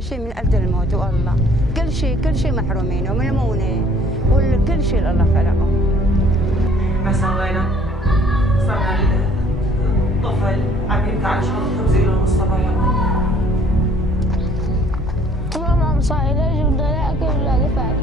كل شيء من أجل الموت والله، كل شيء محرومين ومن المونة وكل شيء الله خلقه. ما سوينا صار الطفل عم يبكي على شغل خبز له الصبايا. ماما مصايلة جدا لكن لا دفعت.